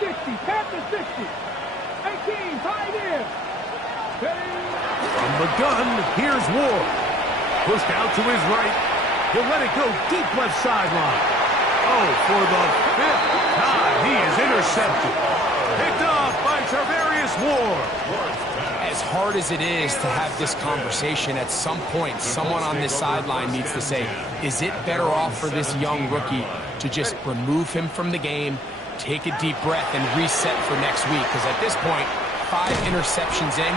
60, past the 60. 18, Pioneer. From the gun, here's Ward. Pushed out to his right. He'll let it go deep left sideline. Oh, for the 5th time, he is intercepted. Picked off by Tarvarius Ward. As hard as it is to have this conversation, at some point, someone on this sideline needs to say, is it better off for this young rookie to just remove him from the game, take a deep breath, and reset for next week? Because at this point, 5 interceptions in,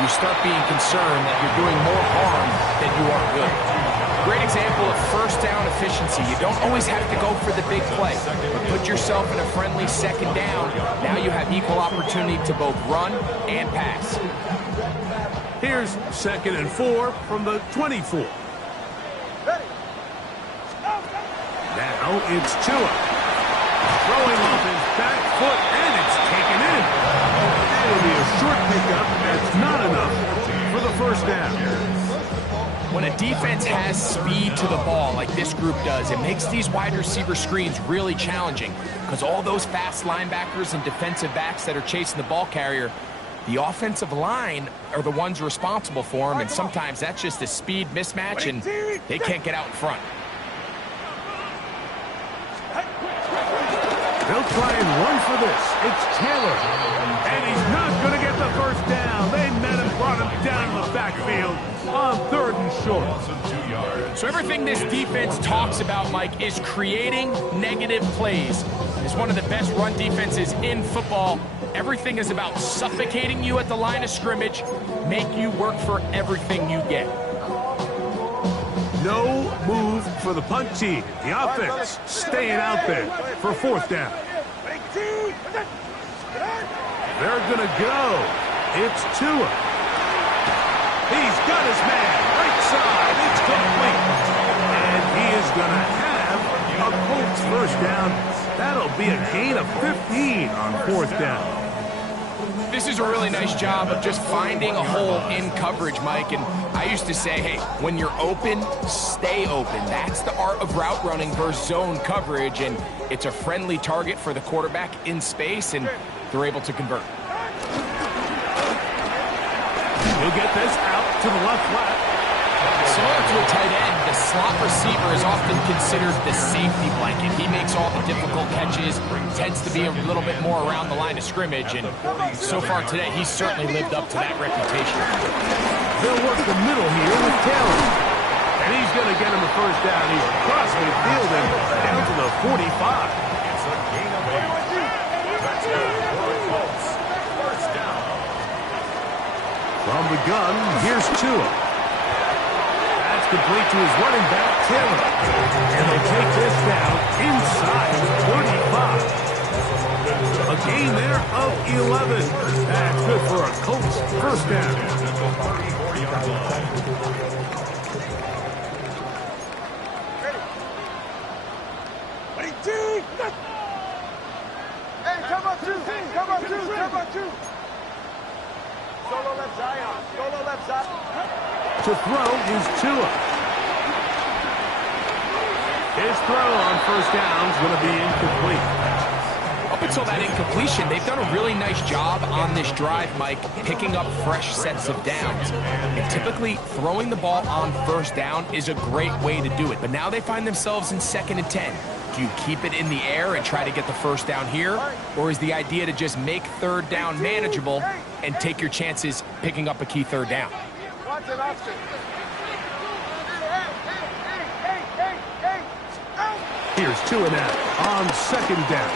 you start being concerned that you're doing more harm than you are good. Great example of first down efficiency. You don't always have to go for the big play, but put yourself in a friendly second down. Now you have equal opportunity to both run and pass. Here's 2nd and 4 from the 24. Now it's Tua. Throwing off his back foot, and it's taken in. It'll be a short pickup. That's not enough for the first down. When a defense has speed to the ball like this group does, it makes these wide receiver screens really challenging because all those fast linebackers and defensive backs that are chasing the ball carrier, the offensive line are the ones responsible for them, and sometimes that's just a speed mismatch, and they can't get out in front. They'll try and run for this. It's Taylor. And he's not going to get the first down. They met him, brought him down to the backfield on 3rd and short. So everything this defense talks about, Mike, is creating negative plays. It's one of the best run defenses in football. Everything is about suffocating you at the line of scrimmage, make you work for everything you get. No move for the punt team. The offense staying out there for 4th down. They're going to go. It's Tua. He's got his man. Right side. It's complete. And he is going to have a Colts first down. That'll be a gain of 15 on 4th down. This is a really nice job of just finding a hole in coverage, Mike. And I used to say, hey, when you're open, stay open. That's the art of route running versus zone coverage. And it's a friendly target for the quarterback in space, and they're able to convert. He'll get this out to the left flat. Similar to a tight end, the slot receiver is often considered the safety blanket. He makes all the difficult catches, tends to be a little bit more around the line of scrimmage, and so far today, he's certainly lived up to that reputation. They'll work the middle here with Taylor. And he's going to get him a first down. He's across midfield and down to the 45. It's a gain of 8. First down. From the gun, here's Tua. That's complete to his running back, Taylor. And they'll take this down inside the 35. A gain there of 11. That's good for a Colts first down. Hey, come on, two. Come on, two. Come on, two. Solo left Zion. Solo left Zion. To throw is Tua. His throw on first down is going to be incomplete. Up until that incompletion, they've done a really nice job on this drive, Mike, picking up fresh sets of downs. And typically, throwing the ball on first down is a great way to do it. But now they find themselves in 2nd and 10. Do you keep it in the air and try to get the first down here? Or is the idea to just make 3rd down manageable and take your chances picking up a key 3rd down? Here's Tua now on 2nd down.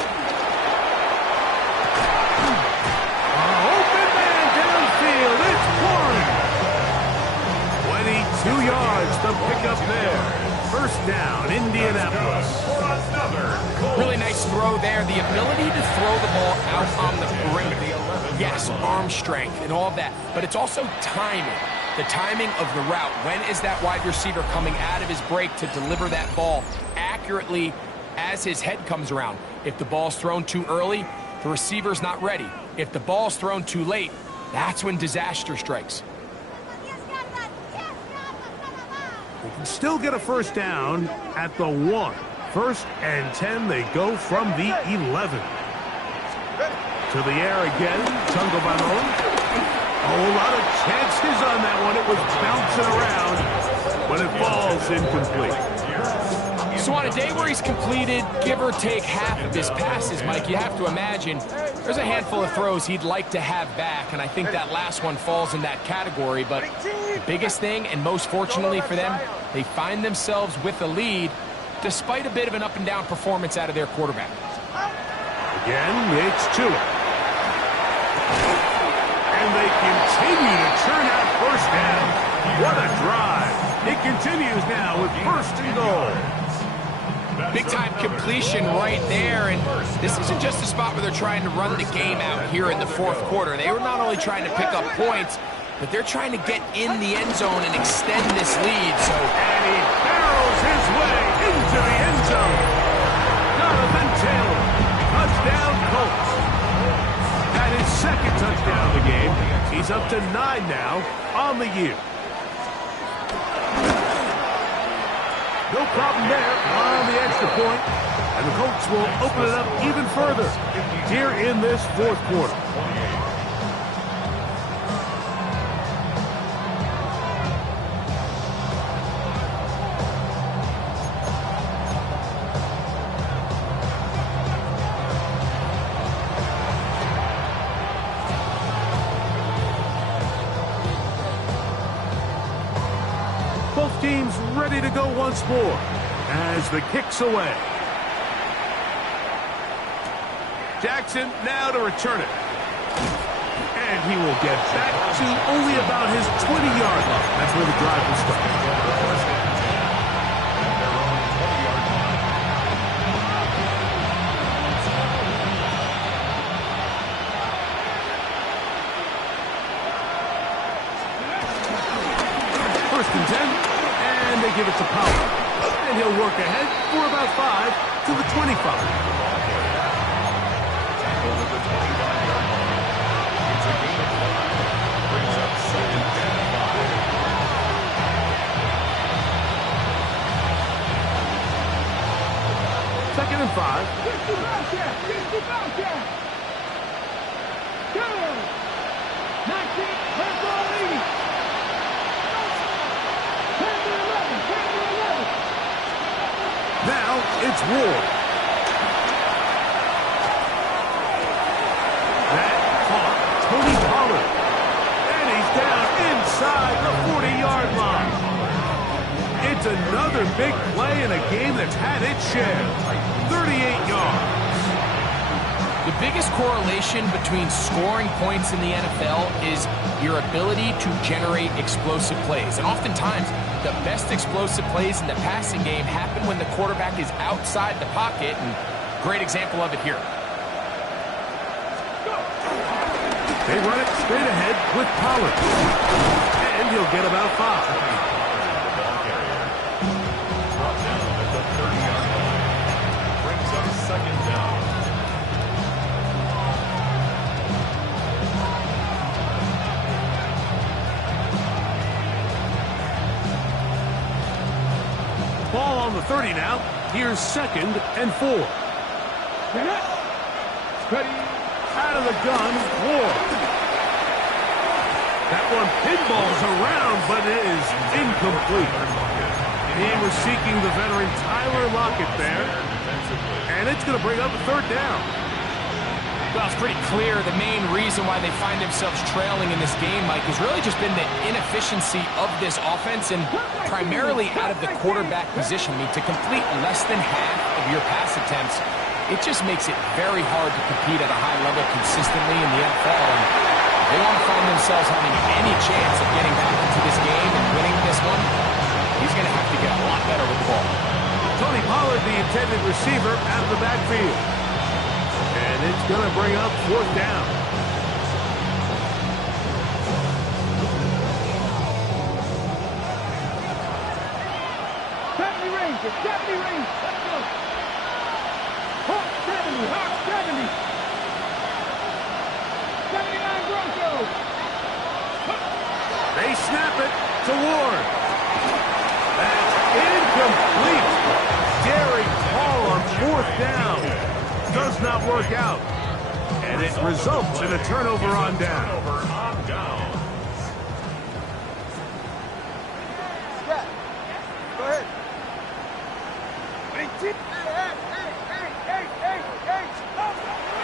Open man downfield. It's Warren. 22 yards to pick up there. First down, Indianapolis. Really nice throw there. The ability to throw the ball out on the perimeter. Yes, arm strength and all of that, but it's also timing. The timing of the route. When is that wide receiver coming out of his break to deliver that ball accurately as his head comes around? If the ball's thrown too early, the receiver's not ready. If the ball's thrown too late, that's when disaster strikes. They can still get a first down at the 1. 1st and 10, they go from the 11. To the air again, Tungo-Balon. Oh, a lot of chances on that one. It was bouncing around, but it falls incomplete. So on a day where he's completed, give or take half of his passes, Mike, you have to imagine there's a handful of throws he'd like to have back, and I think that last one falls in that category. But the biggest thing, and most fortunately for them, they find themselves with a lead despite a bit of an up-and-down performance out of their quarterback. Again, it's Tua. And they continue to churn out first down. What a drive. It continues now with first and goal. Big-time completion right there, and this isn't just a spot where they're trying to run the game out here in the fourth quarter. They were not only trying to pick up points, but they're trying to get in the end zone and extend this lead. And he barrels his way into the end zone. Jonathan Taylor, touchdown Colts. At his second touchdown of the game, he's up to 9 now on the year. No problem there on the extra point, and the Colts will open it up even further here in this fourth quarter. Both teams ready to go once more as the kick's away. Jackson now to return it. And he will get back to only about his 20-yard line. That's where the drive will start. First and 10, and they give it to Pollard. And he'll work ahead for about 5 to the 25. Second and 5. 50 Bobcat! 50 Bobcat! Go! 19, left ball lead! 10 to 11, 10 to 11! Now it's Ward. That caught Tony Pollard. And he's down inside the 40-yard line. It's another big play in a game that's had its share. 38 yards. The biggest correlation between scoring points in the NFL is your ability to generate explosive plays. And oftentimes, the best explosive plays in the passing game happen when the quarterback is outside the pocket, and great example of it here. They run it straight ahead with Pollard. And he'll get about 5. Ball on the 30 now. Here's second and 4. Ready? Out of the gun, Ward. That one pinballs around, but it is incomplete. He was seeking the veteran Tyler Lockett there. And it's going to bring up a third down. Well, it's pretty clear the main reason why they find themselves trailing in this game, Mike, has really just been the inefficiency of this offense and primarily out of the quarterback position. I mean, to complete less than half of your pass attempts, it just makes it very hard to compete at a high level consistently in the NFL. And if they want to find themselves having any chance of getting back into this game and winning this one, he's going to have to get a lot better with the ball. Tony Pollard, the intended receiver, out of the backfield. And it's going to bring up fourth down. Deputy Ranger! Deputy Ranger! Let's go! Hawk 70! Hawk 70! 79 Broncos! They snap it to Ward. That's incomplete. Derek Hall on fourth down. Does not work out. And it results in a turnover on down. Yeah. Go ahead.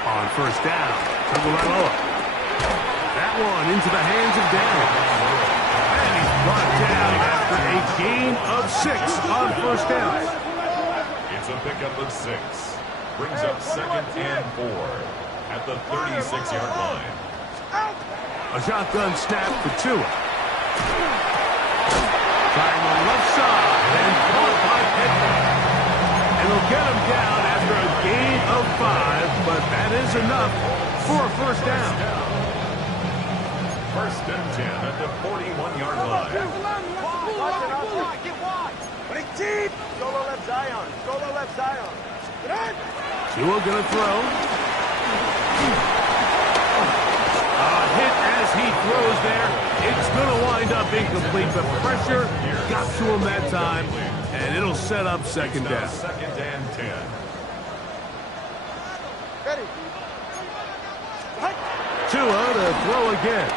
On first down, Tagovailoa. That one into the hands of Daniels. And he's brought down after a gain of 6 on first down. It's a pickup of 6. Brings up 2nd and 4 at the 36-yard line. A shotgun snap for Tua. Trying on the left side and caught by Pittman. And they'll get him down after a gain of 5, but that is enough for a first down. 1st and 10 at the 41-yard line. Get wide. Solo left Zion. Solo left Zion. Tua gonna throw. A hit as he throws there. It's gonna wind up incomplete. The pressure got to him that time, and it'll set up second down. 2nd and 10. Ready. Tua to throw again.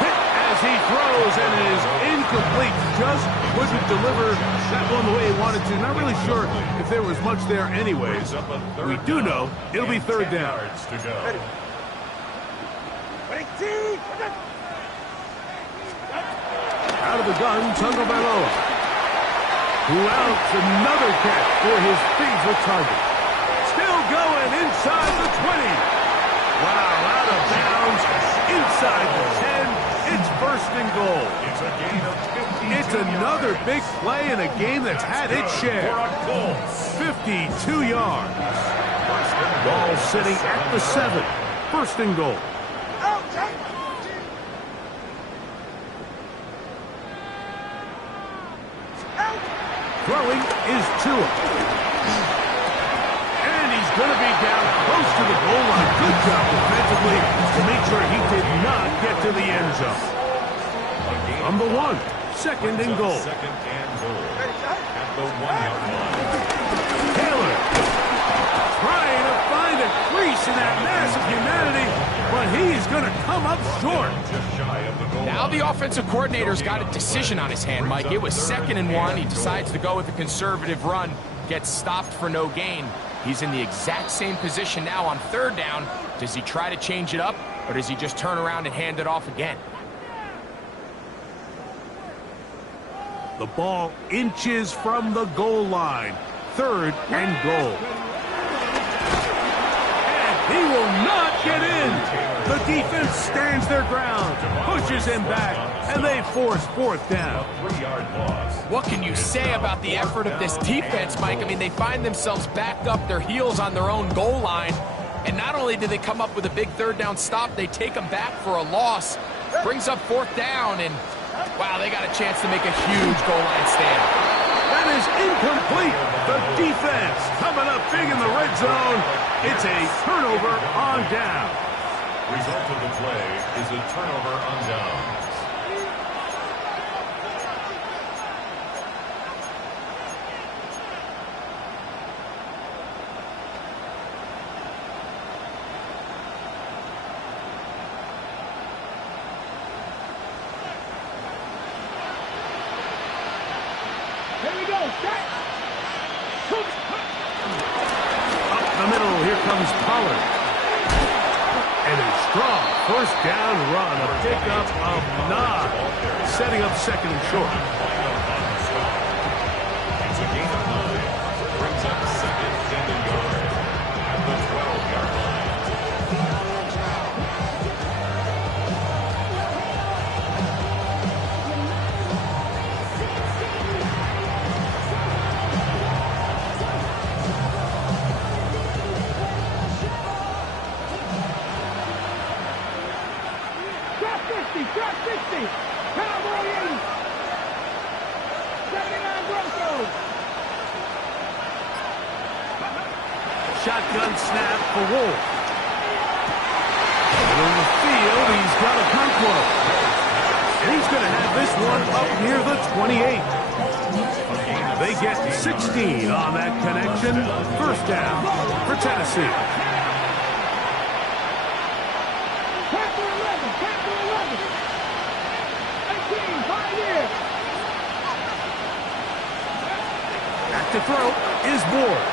Hit as he throws, and it is incomplete. Just couldn't deliver that one the way he wanted to. Not really sure if there was much there anyways. We do know it'll be third down. Yards to go. Out of the gun, Tagovailoa. Who outs another catch for his favorite target. Still going inside the 20. Wow, out of bounds, inside the 10. It's 1st and goal. It's a gain of 52 It's another big play in a game that's had its share. 52 yards. Ball sitting at the 7. 1st and goal. Throwing is Tua. And he's going to be down close to the goal line. Good job defensively to make sure he did not get to the end zone. From the 1, 2nd and goal. 2nd and goal at the 1-yard line. Taylor trying to find a crease in that mass of humanity, but he's going to come up short. Just shy of the goal. Now the offensive coordinator's got a decision on his hand, Mike. It was 2nd and 1. He decides to go with a conservative run, gets stopped for no gain. He's in the exact same position now on 3rd down. Does he try to change it up, or does he just turn around and hand it off again? The ball inches from the goal line. 3rd and goal. And he will not get in. The defense stands their ground, pushes him back, and they force 4th down. 3-yard loss. What can you say about the effort of this defense, Mike? I mean, they find themselves backed up their heels on their own goal line. And not only do they come up with a big 3rd down stop, they take them back for a loss. Brings up 4th down, and wow, they got a chance to make a huge goal line stand. That is incomplete. The defense coming up big in the red zone. It's a turnover on down. Result of the play is a turnover on downs. Here we go. Set. Up the middle, here comes Pollard. And a strong 1st down run, a pickup of 9, setting up 2nd and short. It's a gain of 9. Brings up 2nd and a yard at the 12-yard line. Drop 60. Cowboy 80. 79 Broncos. Shotgun snap for Wolf. In the field, he's got to come close. And he's going to have this one up near the 28. They get 16 on that connection. 1st down for Tennessee. to throw is Ward.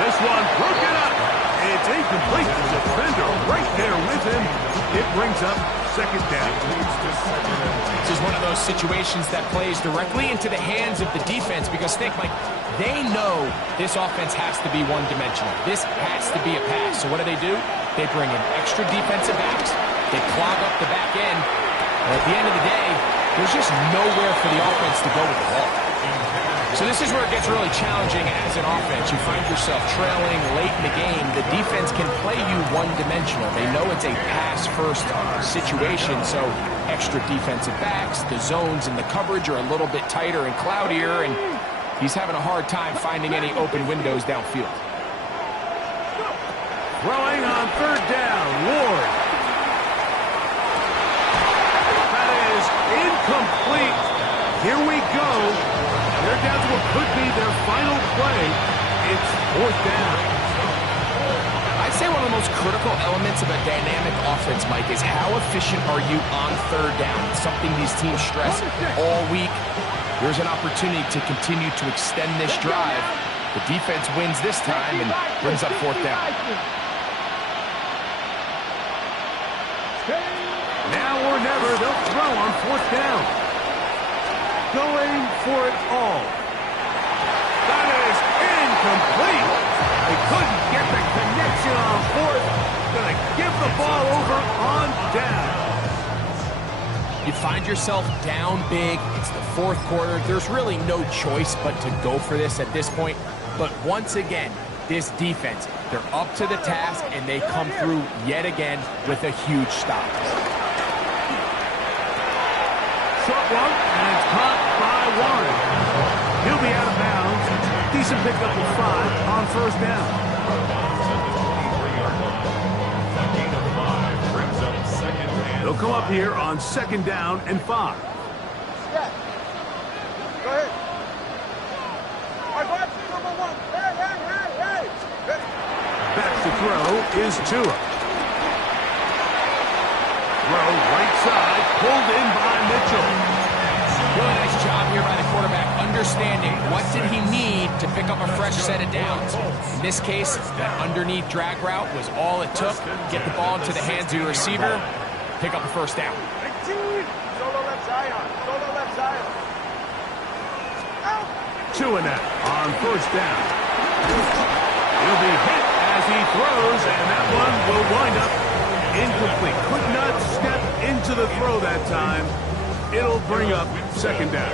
This one broken up. It's incomplete. The defender right there with him. It brings up second down. This is one of those situations that plays directly into the hands of the defense because think, Mike, they know this offense has to be one-dimensional. This has to be a pass. So what do? They bring in extra defensive backs. They clog up the back end. And at the end of the day, there's just nowhere for the offense to go with the ball. So this is where it gets really challenging as an offense. You find yourself trailing late in the game. The defense can play you one-dimensional. They know it's a pass-first situation, so extra defensive backs, the zones and the coverage are a little bit tighter and cloudier, and he's having a hard time finding any open windows downfield. Throwing on third down, Ward. That is incomplete. Here we go. They're down to what could be their final play. It's fourth down. I'd say one of the most critical elements of a dynamic offense, Mike, is how efficient are you on third down? It's something these teams stress all week. Here's an opportunity to continue to extend this drive. The defense wins this time and brings up fourth down. Now or never, they'll throw on fourth down. Going for it all. That is incomplete. They couldn't get the connection on fourth. Gonna give the ball over on down. You find yourself down big. It's the fourth quarter. There's really no choice but to go for this at this point. But once again, this defense, they're up to the task, and they come through yet again with a huge stop. Short one, and it's caught by Warren. He'll be out of bounds. Decent pickup of 5 on first down. They'll come up here on second down and 5. Yeah. Go ahead. I got you, number 1. Hey. Ready. Back to throw is Tua. Throw right side, pulled in by Mitchell. Really nice job here by the quarterback, understanding what did he need to pick up a fresh set of downs. In this case, that underneath drag route was all it took. Get the ball into the hands of your receiver, pick up a first down. Solo left side. Out. Tua now on first down. He'll be hit as he throws, and that one will wind up incomplete. Could not step into the throw that time. It'll bring up second down.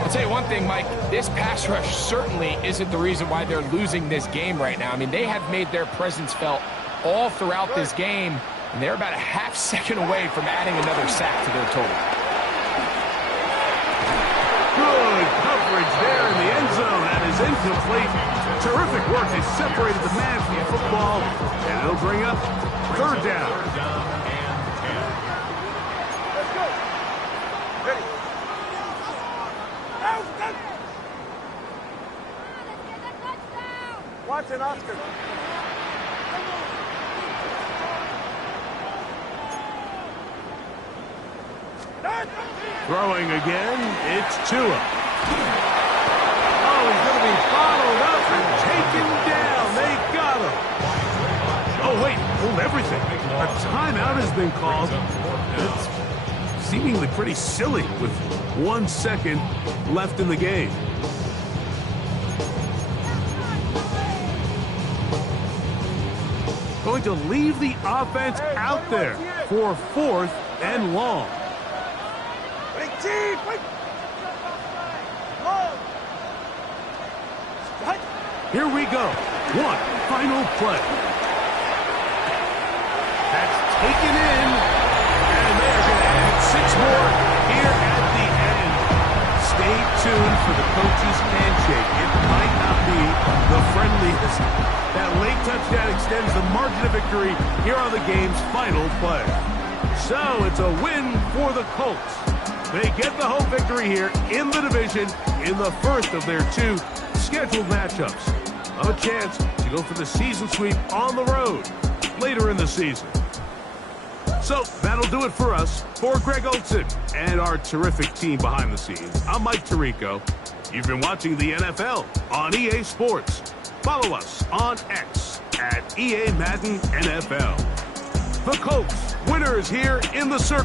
I'll tell you one thing, Mike, this pass rush certainly isn't the reason why they're losing this game right now. I mean, they have made their presence felt all throughout this game, and they're about a half second away from adding another sack to their total. Good coverage there in the end zone. That is incomplete. Terrific work. They separated the man from the football, and it'll bring up third down. Let's go. Ready. Out. Watson, Oscar. Throwing again, it's Tua. Oh, he's going to be followed up and taken down. They got him. Oh, wait, hold everything. A timeout has been called. It's seemingly pretty silly with 1 second left in the game. Going to leave the offense out there for fourth and long. Here we go. One final play. That's taken in. And they're going to add 6 more here at the end. Stay tuned for the coach's handshake. It might not be the friendliest. That late touchdown extends the margin of victory here on the game's final play. So it's a win for the Colts. They get the home victory here in the division in the first of their 2 scheduled matchups. A chance to go for the season sweep on the road later in the season. So that'll do it for us. For Greg Olsen and our terrific team behind the scenes, I'm Mike Tirico. You've been watching the NFL on EA Sports. Follow us on X at EA Madden NFL. The Colts, winners here in the circle.